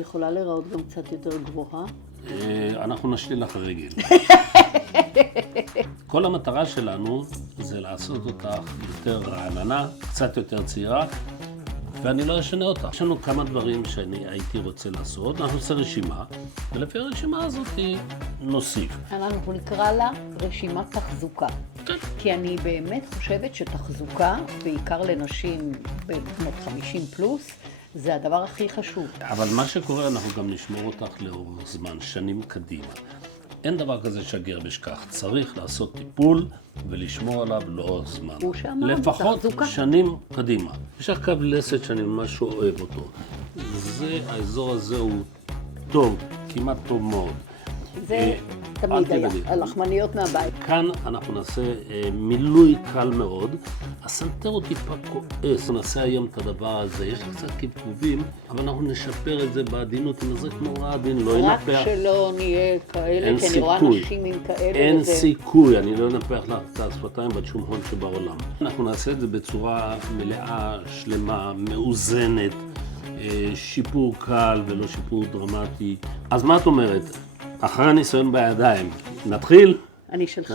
יכולה להיראות גם קצת יותר גבוהה? אנחנו נשתיל לך רגל. כל המטרה שלנו זה לעשות אותך יותר רעננה, קצת יותר צעירה, ואני לא אשנה אותך. יש לנו כמה דברים שאני הייתי רוצה לעשות, אנחנו נעשה רשימה, ולפי הרשימה הזאת נוסיף. אנחנו נקרא לה רשימת תחזוקה. כן. כי אני באמת חושבת שתחזוקה, בעיקר לנשים בנות 50 פלוס, זה הדבר הכי חשוב. אבל מה שקורה, אנחנו גם נשמור אותך לאורך זמן, שנים קדימה. אין דבר כזה שגר בשכח. צריך לעשות טיפול ולשמור עליו לאורך זמן. הוא שאמר, לפחות תחזוקה. שנים קדימה. יש לך קו לסת שאני ממש אוהב אותו. האזור הזה הוא טוב, כמעט טוב מאוד. זה תמיד היה, תגידי. הלחמניות מהבית. כאן אנחנו נעשה מילוי קל מאוד. הסנטר הוא טיפה כועס. נעשה היום את הדבר הזה. יש לי קצת קבקובים, אבל אנחנו נשפר את זה בעדינות. אם זה נורא עדין, לא רק ינפח. שלא נהיה כאלה, אין כי אני רואה סיכוי. נשים עם כאלה. אין וזה- סיכוי, אני לא אנפח לך את השפתיים בת שום הון שבעולם. אנחנו נעשה את זה בצורה מלאה, שלמה, מאוזנת, שיפור קל ולא שיפור דרמטי. אז מה את אומרת? אחרי הניסיון בידיים, נתחיל? אני שלך.